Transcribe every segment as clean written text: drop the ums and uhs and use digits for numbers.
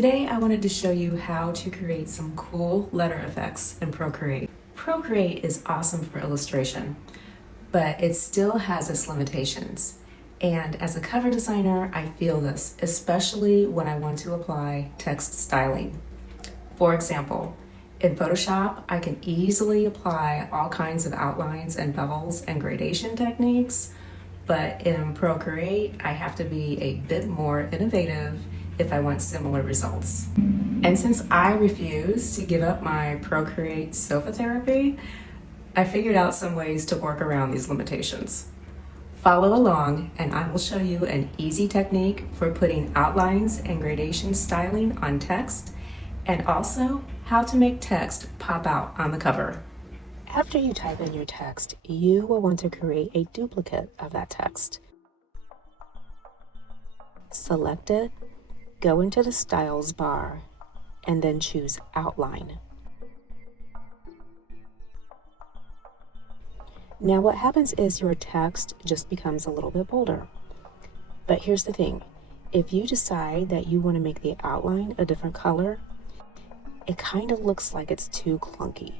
Today I wanted to show you how to create some cool letter effects in Procreate. Procreate is awesome for illustration, but it still has its limitations. And as a cover designer, I feel this, especially when I want to apply text styling. For example, in Photoshop, I can easily apply all kinds of outlines and bevels and gradation techniques, but in Procreate, I have to be a bit more innovative if I want similar results. And since I refuse to give up my Procreate sofa therapy, I figured out some ways to work around these limitations. Follow along and I will show you an easy technique for putting outlines and gradation styling on text, and also how to make text pop out on the cover. After you type in your text, you will want to create a duplicate of that text. Select it, go into the Styles bar, and then choose Outline. Now what happens is your text just becomes a little bit bolder. But here's the thing, if you decide that you want to make the outline a different color, it kind of looks like it's too clunky.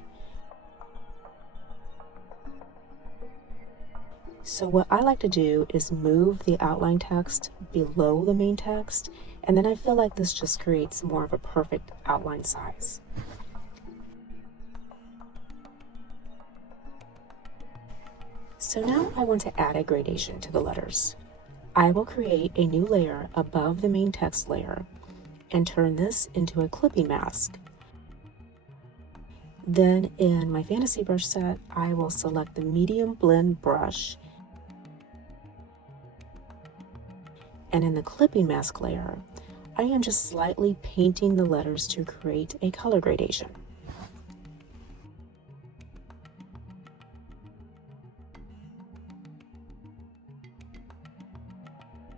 So what I like to do is move the outline text below the main text, and then I feel like this just creates more of a perfect outline size. So now I want to add a gradation to the letters. I will create a new layer above the main text layer and turn this into a clipping mask. Then in my fantasy brush set, I will select the medium blend brush, and in the clipping mask layer, I am just slightly painting the letters to create a color gradation.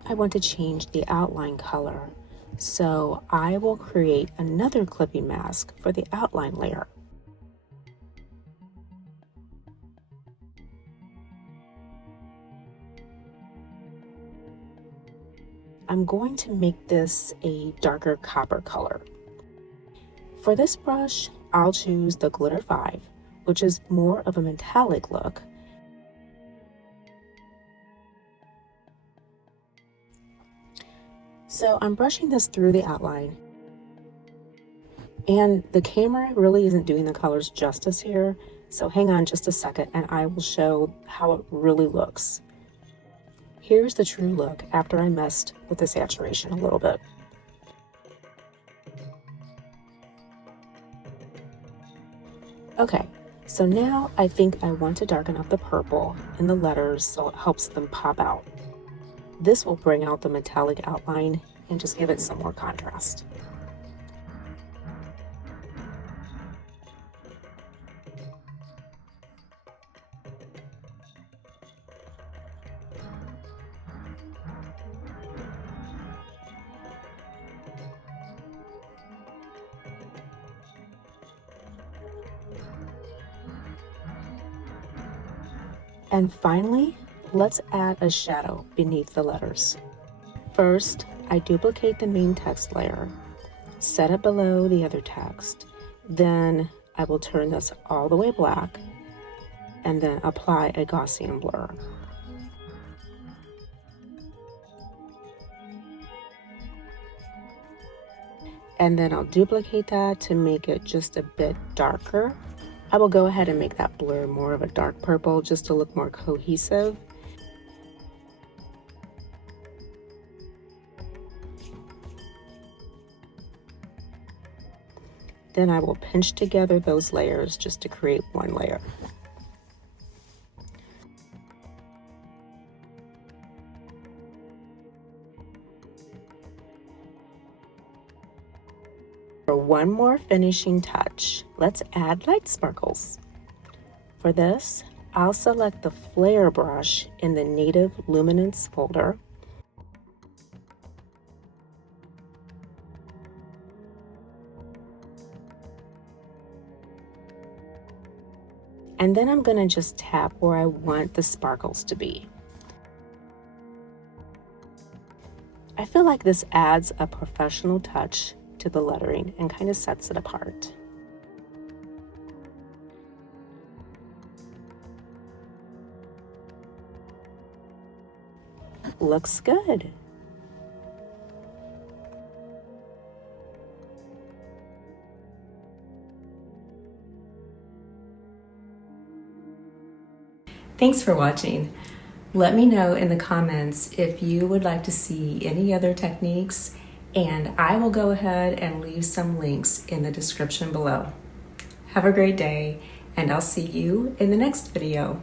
I want to change the outline color, so I will create another clipping mask for the outline layer. I'm going to make this a darker copper color. For this brush, I'll choose the Glitter 5, which is more of a metallic look. So I'm brushing this through the outline, and the camera really isn't doing the colors justice here, so hang on just a second and I will show how it really looks. Here's the true look after I messed with the saturation a little bit. Okay, so now I think I want to darken up the purple in the letters so it helps them pop out. This will bring out the metallic outline and just give it some more contrast. And finally, let's add a shadow beneath the letters. First, I duplicate the main text layer, set it below the other text, then I will turn this all the way black, and then apply a Gaussian blur. And then I'll duplicate that to make it just a bit darker. I will go ahead and make that blur more of a dark purple just to look more cohesive. Then I will pinch together those layers just to create one layer. For one more finishing touch, let's add light sparkles. For this, I'll select the Flare brush in the Native Luminance folder. And then I'm going to just tap where I want the sparkles to be. I feel like this adds a professional touch to the lettering and kind of sets it apart. Looks good. Thanks for watching. Let me know in the comments if you would like to see any other techniques, and I will go ahead and leave some links in the description below. Have a great day, and I'll see you in the next video.